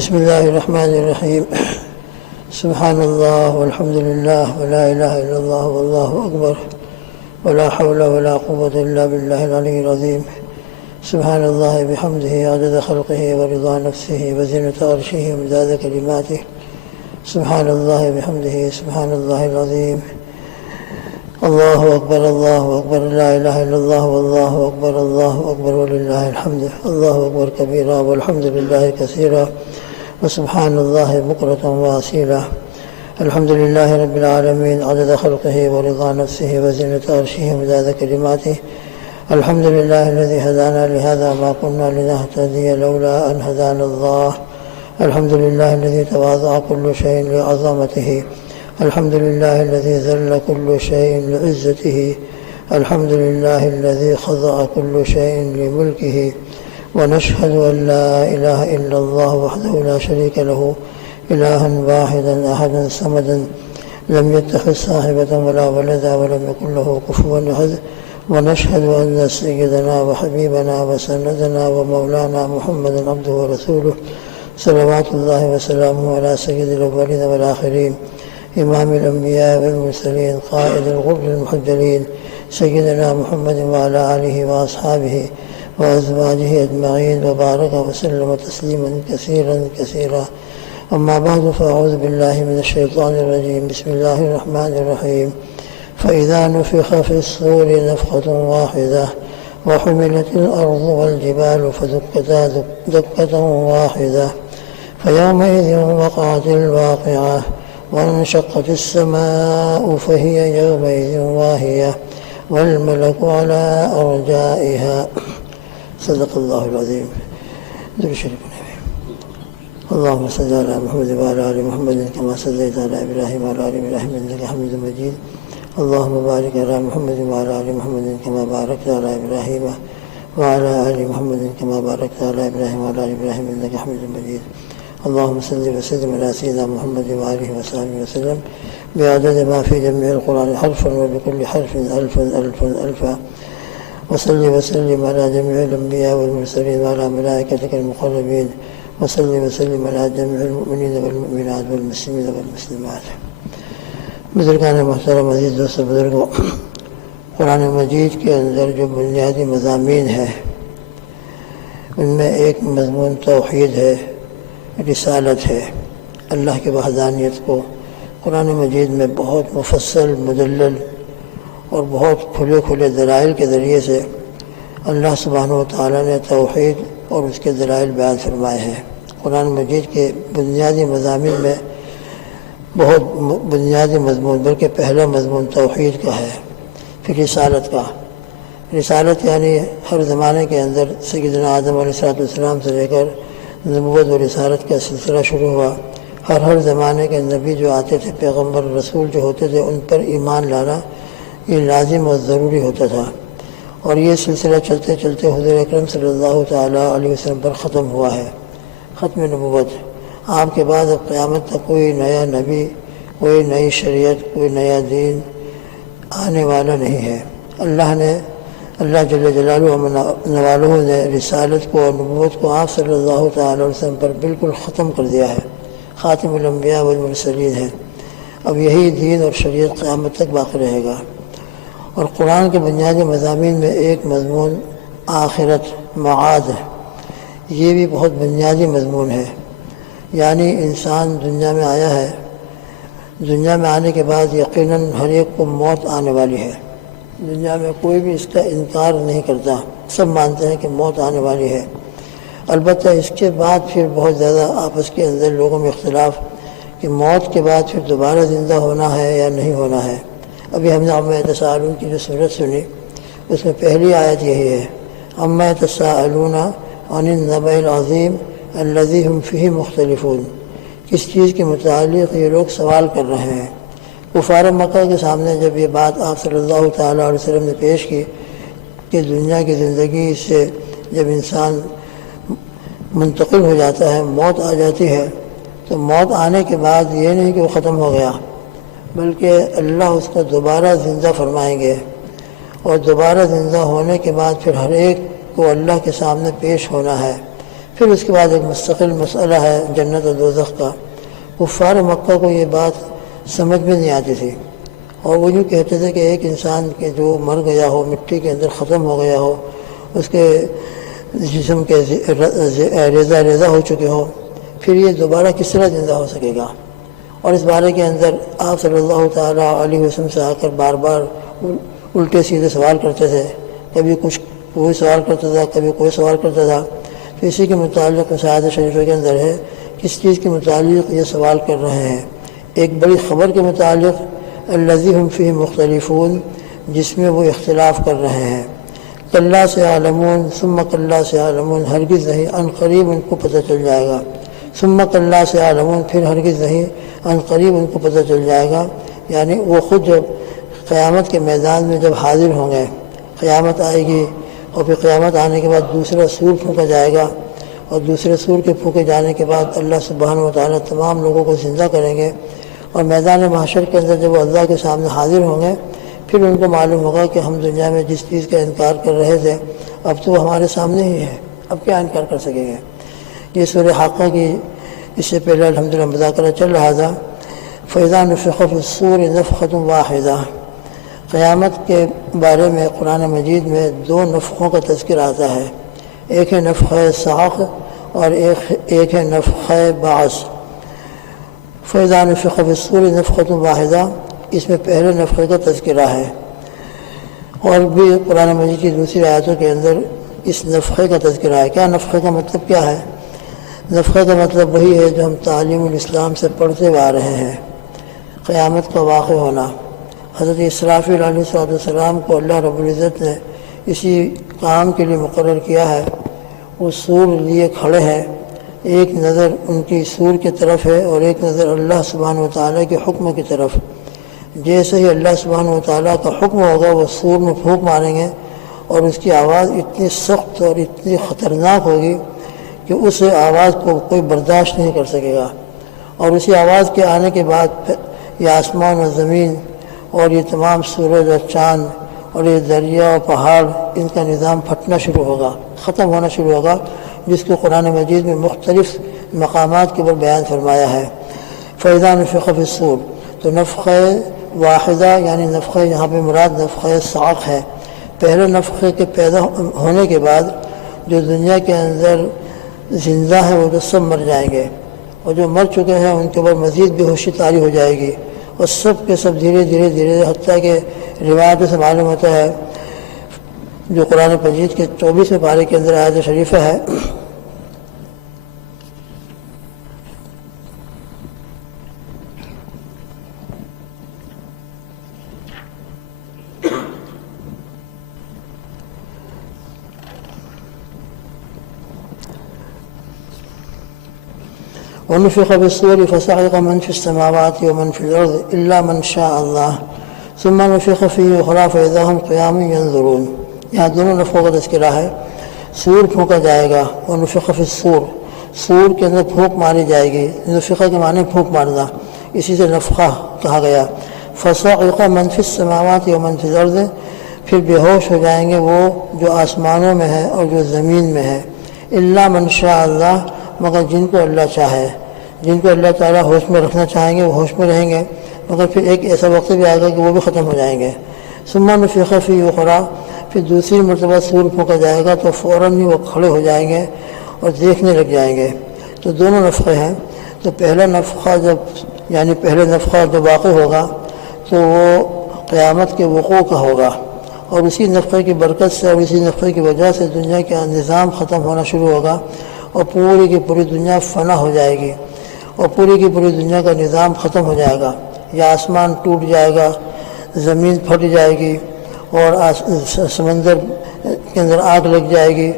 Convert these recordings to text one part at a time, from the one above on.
بسم اللہ الرحمن الرحیم سبحان اللہ والحمد للہ ولا الہ الا اللہ واللہ اکبر ولا حول ولا قوة الا باللہ العلی العظیم سبحان اللہ بحمدہ عدد خلقہ ورضا نفسہ وزنة عرشہ ومداد کلماتہ سبحان اللہ بحمدہ سبحان اللہ العظیم اللہ اکبر لا الہ الا اللہ واللہ اکبر وللہ الحمد اللہ اکبر کبیرا والحمد للہ کثیرا وسبحان اللہ بکرۃ واصیلا الحمد للہ رب العالمین عدد خلقہ ورضا نفسہ وزنة عرشہ ومداد کلماتہ الحمد للہ الذی ہدانا لہذا ما كنا لنہتدی لولا ان ہدانا اللہ الحمد للہ الذی تواضع كل شیء لعظمتہ الحمد للہ الذی ذل كل شیء لعزتہ الحمد للہ الذی خضع كل شیء لملکہ ونشهد أن لا إله إلا الله وحده لا شريك له إلها واحدا أحدا صمدا لم يتخذ صاحبة ولا ولدا ولم يكن له كفوا أحد ونشهد أن سيدنا وحبيبنا وسندنا ومولانا محمدا عبده ورسوله صلوات الله وسلامه على سيد الأولين والآخرين إمام الأنبياء والمرسلين قائد الغر المحجلين سيدنا محمد وعلى آله وأصحابه وأزواجه أجمعين وبارك وسلم تسليما كثيرا كثيرا أما بعد فأعوذ بالله من الشيطان الرجيم بسم الله الرحمن الرحيم فإذا نفخ في الصور نفخة واحدة وحملت الأرض والجبال فدكتا دكة واحدة فيومئذ وقعت الواقعة وانشقت السماء فهي يومئذ واهية والملك على أرجائها صدق اللہ العظیم درود شریف نبی اللهم صل علی محمد وعلی آل محمد كما صلیت علی ابراہیم وعلی آل ابراہیم انک حمید مجید اللهم بارک علی محمد وعلی آل محمد كما بارکت علی ابراہیم وعلی آل محمد كما بارکت علی ابراہیم وعلی آل ابراہیم انک حمید مجید اللهم صل وسلم علی سیدنا محمد وآلہ وصحبہ وسلم بعدد ما فی جميع القرآن حرفا وبكل حرف ألفا ألفا ألفا وصل وسلم على جميع الأنبياء والمرسلين وعلى ملائكتك المقربين وصل وسلم على جميع المؤمنين والمؤمنات والمسلمين والمسلمات بزرگان محترم عزیز دوست بزرگوں، قرآن مجید کے اندر جو بنیادی مضامین ہیں ان میں ایک مضمون توحید ہے، رسالت ہے، اللہ کی وحدانیت کو قرآن مجید میں بہت مفصل مدلل اور بہت کھلے دلائل کے ذریعے سے اللہ سبحانہ و تعالیٰ نے توحید اور اس کے دلائل بیان فرمائے ہیں۔ قرآن مجید کے بنیادی مضامین میں بہت بنیادی مضمون، بلکہ پہلا مضمون توحید کا ہے، پھر رسالت کا۔ رسالت یعنی ہر زمانے کے اندر سیدنا آدم علیہ السلام سے لے کر نبوت و رسالت کا سلسلہ شروع ہوا۔ ہر زمانے کے نبی جو آتے تھے، پیغمبر رسول جو ہوتے تھے، ان پر ایمان لانا یہ لازم اور ضروری ہوتا تھا، اور یہ سلسلہ چلتے چلتے حضور اکرم صلی اللہ تعالیٰ علیہ وسلم پر ختم ہوا ہے، ختم نبوت۔ آپ کے بعد اب قیامت تک کوئی نیا نبی، کوئی نئی شریعت، کوئی نیا دین آنے والا نہیں ہے۔ اللہ جل جلالہ نوالہ نے رسالت کو اور نبوت کو آپ صلی اللہ تعالیٰ علیہ وسلم پر بالکل ختم کر دیا ہے، خاتم الانبیاء والمرسلین ہے۔ اب یہی دین اور شریعت قیامت تک باقی رہے گا۔ اور قرآن کے بنیادی مضامین میں ایک مضمون آخرت، معاد ہے، یہ بھی بہت بنیادی مضمون ہے۔ یعنی انسان دنیا میں آیا ہے، دنیا میں آنے کے بعد یقیناً ہر ایک کو موت آنے والی ہے۔ دنیا میں کوئی بھی اس کا انکار نہیں کرتا، سب مانتے ہیں کہ موت آنے والی ہے۔ البتہ اس کے بعد پھر بہت زیادہ آپس کے اندر لوگوں میں اختلاف کہ موت کے بعد پھر دوبارہ زندہ ہونا ہے یا نہیں ہونا ہے۔ ابھی ہم نے عما یتساءلون کی جو صورت سنی، اس میں پہلی آیت یہی ہے، عما یتساءلون عن النبأ العظیم الذی هم فیہ مختلفون۔ کس چیز کے متعلق یہ لوگ سوال کر رہے ہیں۔ کفار مکہ کے سامنے جب یہ بات آپ صلی اللہ تعالیٰ علیہ وسلم نے پیش کی کہ دنیا کی زندگی سے جب انسان منتقل ہو جاتا ہے، موت آ جاتی ہے، تو موت آنے کے بعد یہ نہیں کہ وہ ختم ہو گیا، بلکہ اللہ اس کو دوبارہ زندہ فرمائیں گے، اور دوبارہ زندہ ہونے کے بعد پھر ہر ایک کو اللہ کے سامنے پیش ہونا ہے۔ پھر اس کے بعد ایک مستقل مسئلہ ہے جنت و دوزخ کا۔ کفار مکہ کو یہ بات سمجھ میں نہیں آتی تھی، اور وہ یوں کہتے تھے کہ ایک انسان کے جو مر گیا ہو، مٹی کے اندر ختم ہو گیا ہو، اس کے جسم کے ریزہ ہو چکے ہو، پھر یہ دوبارہ کس طرح زندہ ہو سکے گا؟ اور اس بارے کے اندر آپ صلی اللہ تعالیٰ علیہ وسلم سے آ کر بار بار الٹے سیدھے سوال کرتے تھے، کبھی کوئی سوال کرتا تھا، کبھی کوئی سوال کرتا تھا۔ تو اسی کے متعلق مساعد شریفہ کے اندر ہے کس چیز کے متعلق یہ سوال کر رہے ہیں؟ ایک بڑی خبر کے متعلق الذی ہم فیہ مختلفون، جس میں وہ اختلاف کر رہے ہیں۔ کلا سے عالمون ثم کلا سے عالمون، ہرگز نہیں، ان قریب ان کو پتہ چل جائے گا۔ ثم کلا سے عالمون، پھر ہرگز نہیں، ان قریب ان کو پتہ چل جائے گا، یعنی وہ خود جب قیامت کے میدان میں جب حاضر ہوں گے، قیامت آئے گی، اور پھر قیامت آنے کے بعد دوسرا سور پھونکا جائے گا، اور دوسرے سور کے پھونکے جانے کے بعد اللہ سبحانہ و تعالیٰ تمام لوگوں کو زندہ کریں گے، اور میدان محشر کے اندر جب وہ اللہ کے سامنے حاضر ہوں گے، پھر ان کو معلوم ہوگا کہ ہم دنیا میں جس چیز کا انکار کر رہے تھے اب تو وہ ہمارے سامنے ہی ہے، اب کیا انکار کر سکیں گے۔ یہ سورہ حاقہ کی اس سے پہلے الحمدللہ مذاکرہ چل رہا تھا۔ فَإِذَا نُفِخَ فِي الصُّورِ نَفْخَةٌ وَاحِدَةٌ، قیامت کے بارے میں قرآن مجید میں دو نفخوں کا تذکر آتا ہے، ایک ہے نفخہ صاعق اور ایک ہے نفخہ بعث۔ فَإِذَا نُفِخَ فِي الصُّورِ نَفْخَةٌ وَاحِدَةٌ، اس میں پہلے نفخے کا تذکرہ ہے، اور بھی قرآن مجید کی دوسری آیتوں کے اندر اس نفخے کا تذکرہ ہے۔ کیا نفخے کا مطلب کیا ہے؟ نفخے کا مطلب وہی ہے جو ہم تعلیم الاسلام سے پڑھتے آ رہے ہیں، قیامت کا واقع ہونا۔ حضرت اسرافیل علیہ السلام کو اللہ رب العزت نے اسی کام کے لیے مقرر کیا ہے۔ وہ سور لیے کھڑے ہیں، ایک نظر ان کی سور کی طرف ہے اور ایک نظر اللہ سبحانہ و تعالیٰ کے حکم کی طرف۔ جیسے ہی اللہ سبحانہ و تعالیٰ کا حکم ہوگا وہ سور میں پھونک ماریں گے، اور اس کی آواز اتنی سخت اور اتنی خطرناک ہوگی کہ اس آواز کو کوئی برداشت نہیں کر سکے گا، اور اسی آواز کے آنے کے بعد یہ آسمان و زمین اور یہ تمام سورج اور چاند اور یہ دریا اور پہاڑ، ان کا نظام پھٹنا شروع ہوگا، ختم ہونا شروع ہوگا، جس کو قرآن مجید میں مختلف مقامات کے اوپر بیان فرمایا ہے۔ فَإِذَا نُفِخَ فِي الصُّورِ، تو نفخہ واحدہ یعنی نفخہ یہاں پہ مراد نفخہ صاعق ہے۔ پہلے نفخے کے پیدا ہونے کے بعد جو دنیا کے اندر زندہ ہیں وہ تو سب مر جائیں گے، اور جو مر چکے ہیں ان کے اوپر مزید بے ہوشی طاری ہو جائے گی، اور سب کے سب دھیرے دھیرے حتیٰ کہ روایت سے معلوم ہوتا ہے جو قرآن مجید کے 24ویں پارے کے اندر آیت شریفہ ہے، وَنُفِخَ فِي الصُّورِ فَصَعِقَ مَنْ فِي السَّمَاوَاتِ وَمَنْ فِي الْأَرْضِ إِلَّا مَنْ شَاءَ اللَّهُ ثُمَّ نُفِخَ فِيهِ أُخْرَىٰ فَإِذَا هُمْ قِيَامٌ يَنظُرُونَ۔ یہاں دونوں نفخوں کا تذکرہ ہے۔ سور پھونکا جائے گا، وَنُفِخَ فِي الصُّورِ، سور کے اندر پھونک ماری جائے گی، نفخہ کے معنی پھونک مارنا، اسی سے نفخہ کہا گیا۔ فَصَعِقَ مَنْ فِي السَّمَاوَاتِ وَمَنْ فِي الْأَرْضِ، پھر بے ہوش ہو جائیں گے وہ جو آسمانوں میں ہے اور جو زمین میں ہے، إِلَّا مَنْ شَاءَ اللَّهُ، مگر جن کو اللہ چاہے، جن کو اللہ تعالیٰ ہوش میں رکھنا چاہیں گے وہ ہوش میں رہیں گے، مگر پھر ایک ایسا وقت بھی آئے گا کہ وہ بھی ختم ہو جائیں گے۔ ثُمَّ نُفِخَ فِيهِ أُخْرَىٰ، پھر دوسری مرتبہ سور پھونکا جائے گا تو فوراً ہی وہ کھڑے ہو جائیں گے اور دیکھنے لگ جائیں گے۔ تو دونوں نفخے ہیں، تو پہلا نفخہ پہلے نفخہ جب واقع ہوگا تو وہ قیامت کے وقوع کا ہوگا، اور اسی نفخے کی برکت سے اور اسی نفخے کی وجہ سے دنیا کا نظام ختم ہونا شروع ہوگا، اور پوری کی پوری دنیا فنا ہو جائے گی، اور پوری کی پوری دنیا کا نظام ختم ہو جائے گا۔ یا آسمان ٹوٹ جائے گا، زمین پھٹ جائے گی، اور سمندر کے اندر آگ لگ جائے گی،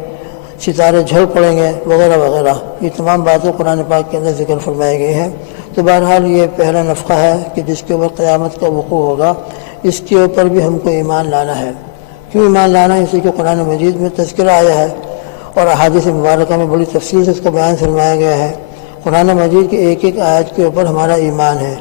ستارے جھڑ پڑیں گے وغیرہ وغیرہ۔ یہ تمام باتیں قرآن پاک کے اندر ذکر فرمائی گئی ہیں۔ تو بہرحال یہ پہلا نفخہ ہے کہ جس کے اوپر قیامت کا وقوع ہوگا، اس کے اوپر بھی ہم کو ایمان لانا ہے۔ کیوں ایمان لانا ہے؟ اسی کہ قرآن مجید میں تذکرہ آیا ہے، اور احادیث مبارکہ میں بڑی تفصیل سے اس کو بیان فرمایا گیا ہے۔ قرآن مجید کے ایک ایک آیت کے اوپر ہمارا ایمان ہے،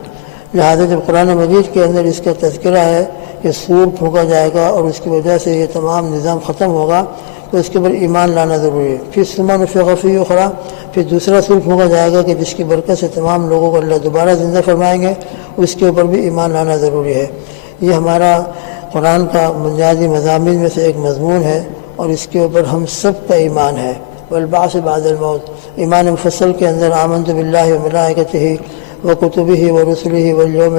لہذا جب قرآن مجید کے اندر اس کا تذکرہ ہے کہ سور پھونکا جائے گا اور اس کی وجہ سے یہ تمام نظام ختم ہوگا، تو اس کے اوپر ایمان لانا ضروری ہے. پھر ثم نفخ فیہ اخری، پھر دوسرا سور پھونکا جائے گا کہ جس کی برکت سے تمام لوگوں کو اللہ دوبارہ زندہ فرمائیں گے، اس کے اوپر بھی ایمان لانا ضروری ہے. یہ ہمارا قرآن کا بنیادی مضامین میں سے ایک مضمون ہے اور اس کے اوپر ہم سب کا ایمان ہے. والبعث بعد الموت، ایمان مفصل کے اندر آمنت باللہ وملائکتہ وکتبہ ورسلہ والیوم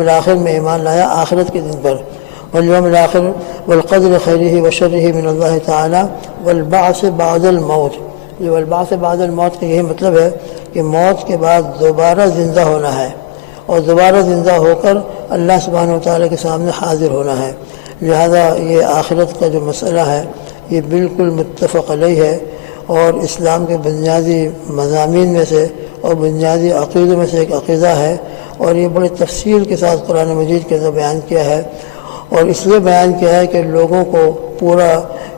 الآخر میں ایمان لایا آخرت کے دن پر، والیوم الآخر والقدر خیرہ وشرہ من اللہ تعالی، والبعث بعد الموت. یہ والبعث بعد الموت کا یہی مطلب ہے کہ موت کے بعد دوبارہ زندہ ہونا ہے اور دوبارہ زندہ ہو کر اللہ سبحانہ وتعالی کے سامنے حاضر ہونا ہے. لہذا یہ آخرت کا جو مسئلہ ہے یہ بالکل متفق علیہ ہے اور اسلام کے بنیادی مضامین میں سے اور بنیادی عقیدوں میں سے ایک عقیدہ ہے، اور یہ بڑے تفصیل کے ساتھ قرآن مجید کے اندر بیان کیا ہے. اور اس لیے بیان کیا ہے کہ لوگوں کو پورا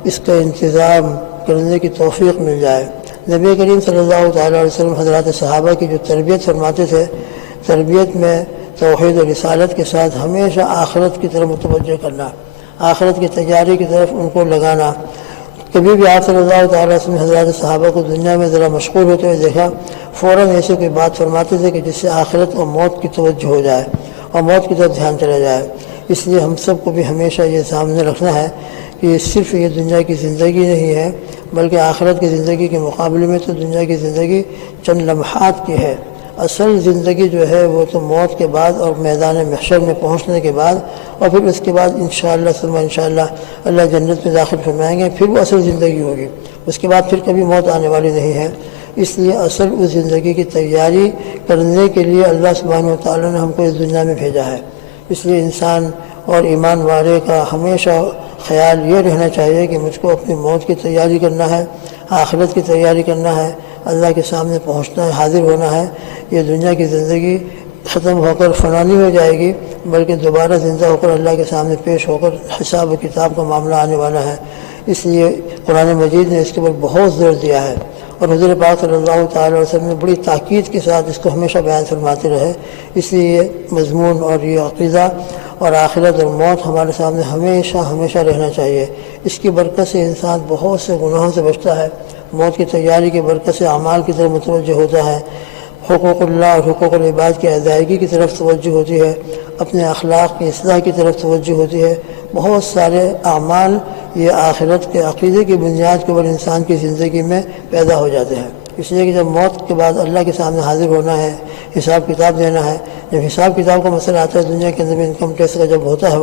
اس کا انتظام کرنے کی توفیق مل جائے. نبی کریم صلی اللہ تعالیٰ علیہ وسلم حضرات صحابہ کی جو تربیت فرماتے تھے، تربیت میں توحید و رسالت کے ساتھ ہمیشہ آخرت کی طرف متوجہ کرنا، آخرت کی تیاری کی طرف ان کو لگانا. کبھی بھی آپ صلی اللہ تعالیٰ علیہ وسلم حضرات صحابہ کو دنیا میں ذرا مشغول ہوتے ہوئے دیکھا، فوراً ایسے کوئی بات فرماتے تھے کہ جس سے آخرت اور موت کی توجہ ہو جائے اور موت کی طرف دھیان چلا جائے. اس لیے ہم سب کو بھی ہمیشہ یہ سامنے رکھنا ہے کہ صرف یہ دنیا کی زندگی نہیں ہے بلکہ آخرت کی زندگی کے مقابلے میں تو دنیا کی زندگی چند لمحات کی ہے. اصل زندگی جو ہے وہ تو موت کے بعد اور میدان محشر میں پہنچنے کے بعد، اور پھر اس کے بعد انشاءاللہ ثم انشاءاللہ اللہ جنت میں داخل فرمائیں گے، پھر وہ اصل زندگی ہوگی. اس کے بعد پھر کبھی موت آنے والی نہیں ہے. اس لیے اصل اس زندگی کی تیاری کرنے کے لیے اللہ سبحانہ وتعالی نے ہم کو اس دنیا میں بھیجا ہے. اس لیے انسان اور ایمان والے کا ہمیشہ خیال یہ رہنا چاہیے کہ مجھ کو اپنی موت کی تیاری کرنا ہے، آخرت کی تیاری کرنا ہے، اللہ کے سامنے پہنچنا ہے، حاضر ہونا ہے. یہ دنیا کی زندگی ختم ہو کر فنا نہیں ہو جائے گی بلکہ دوبارہ زندہ ہو کر اللہ کے سامنے پیش ہو کر حساب و کتاب کا معاملہ آنے والا ہے. اس لیے قرآن مجید نے اس کے اوپر بہت زور دیا ہے اور حضور پاک صلی اللہ تعالیٰ علیہ وسلم نے بڑی تاکید کے ساتھ اس کو ہمیشہ بیان فرماتے رہے. اس لیے یہ مضمون اور یہ عقیدہ اور آخرت اور موت ہمارے سامنے ہمیشہ رہنا چاہیے. اس کی برکت سے انسان بہت سے گناہوں سے بچتا ہے، موت کی تیاری کی برکت سے اعمال کی طرف متوجہ ہوتا ہے، حقوق اللہ اور حقوق العباد کی ادائیگی کی طرف توجہ ہوتی ہے، اپنے اخلاق کی اصلاح کی طرف توجہ ہوتی ہے. بہت سارے اعمال یہ آخرت کے عقیدے کی بنیاد کے اوپر انسان کی زندگی میں پیدا ہو جاتے ہیں. اس لیے کہ جب موت کے بعد اللہ کے سامنے حاضر ہونا ہے، حساب کتاب دینا ہے. جب حساب کتاب کا مسئلہ آتا ہے دنیا کے اندر انکم ٹیکس کا جب ہوتا ہے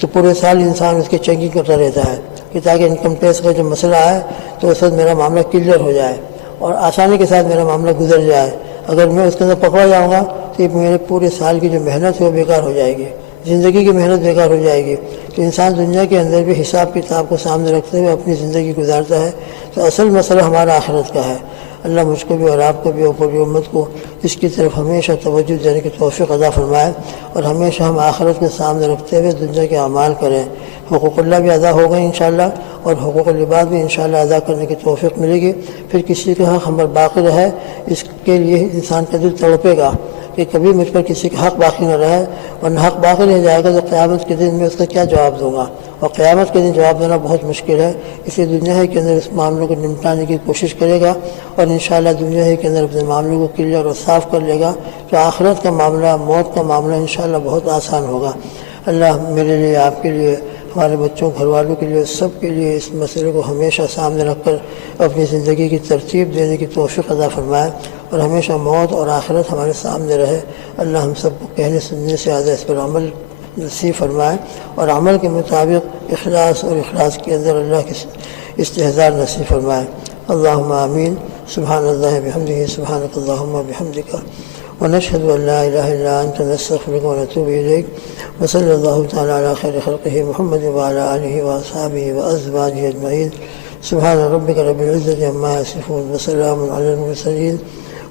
تو پورے سال انسان اس کی چیکنگ کرتا رہتا ہے کہ تاکہ انکم ٹیکس کا جب مسئلہ آئے تو اس وقت میرا معاملہ کلیئر ہو جائے اور آسانی کے ساتھ میرا معاملہ گزر جائے. اگر میں اس کے اندر پکڑا جاؤں گا تو میرے پورے سال کی جو محنت ہے وہ بیکار ہو جائے گی، زندگی کی محنت بیکار ہو جائے گی. تو انسان دنیا کے اندر بھی حساب کتاب کو سامنے رکھتے ہوئے اپنی زندگی گزارتا ہے. تو اصل مسئلہ ہمارا آخرت کا ہے. اللہ مجھ کو بھی اور آپ کو بھی اور پوری امت کو اس کی طرف ہمیشہ توجہ دینے کی توفیق عطا فرمائے اور ہمیشہ ہم آخرت کے سامنے رکھتے ہوئے دنیا کے اعمال کریں. حقوق اللہ بھی ادا ہو گئے انشاءاللہ اور حقوق العباد بھی انشاءاللہ ادا کرنے کی توفیق ملے گی. پھر کسی کا حق ہم پر باقی رہے اس کے لیے انسان کا دل تڑپے گا کہ کبھی مجھ پر کسی کا حق باقی نہ رہے، ورنہ حق باقی رہ جائے گا تو قیامت کے دن میں اس کا کیا جواب دوں گا، اور قیامت کے دن جواب دینا بہت مشکل ہے. اس لیے دنیا کے اندر اس معاملے کو نمٹانے کی کوشش کرے گا اور انشاءاللہ دنیا کے اندر اپنے معاملے کو کلیئر اور صاف کر لے گا. تو آخرت کا معاملہ، موت کا معاملہ انشاءاللہ بہت آسان ہوگا. اللہ میرے لیے، آپ کے لیے، ہمارے بچوں، گھر والوں کے لیے، سب کے لیے اس مسئلے کو ہمیشہ سامنے رکھ کر اپنی زندگی کی ترتیب دینے کی توفیق عطا فرمائے اور ہمیشہ موت اور آخرت ہمارے سامنے رہے. اللہ ہم سب کو کہنے سننے سے زیادہ اس پر عمل نصیب فرمائے اور عمل کے مطابق اخلاص اور اخلاص کے اندر اللہ کے استحضار نصیب فرمائے. اللہم آمین. سبحان اللہ بحمدہ، سبحانک اللہم بحمدک، ونشهد ان لا اله الا انت، نستغفرك ونتوب اليك. وصلى الله تعالى على خير خلقه محمد وعلى اله واصحابه وازواجه اجمعين. سبحان ربك رب العزة عما يصفون وسلام على المرسلين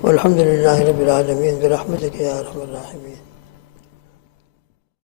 والحمد لله رب العالمين برحمتك يا ارحم الراحمين.